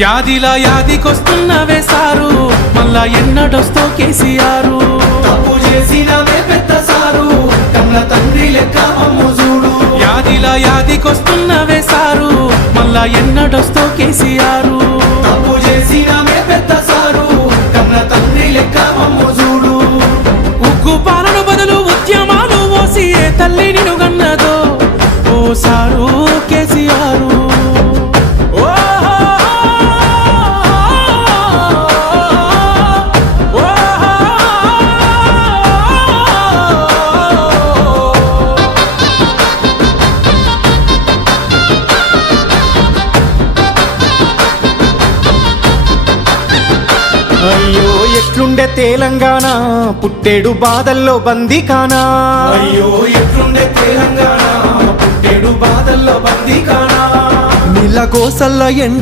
యాదిలా యాదికొస్తున్నవే sir, మళ్ళా ఎన్నడొస్తో కేసీఆర్. తప్పు చేసినవే పెద్ద సారు, కన్న తండ్రి లెక్క మమ్ము చూడు. యాదిలా యాదికొస్తున్నవే సారు, మళ్ళా ఎన్నడొస్తో కేసీఆర్. తప్పు చేసినవే పెద్ద సారు, కన్న తండ్రి లెక్క మమ్ము చూడు. ఉగ్గు పాలన బదులు ఉద్యమాలు ఓసి ఏ తల్లి నిన్ను గన్నదో ఓ సారు కేసీఆర్. అయ్యో ఎట్లుండే తెలంగాణ, పుట్టేడు బాధల్లో బందీకానా. అయ్యో ఎట్లుండే తెలంగాణ, పుట్టేడు బాధల్లో బందీకానా. నీళ్ళ కోసల్ల ఎండే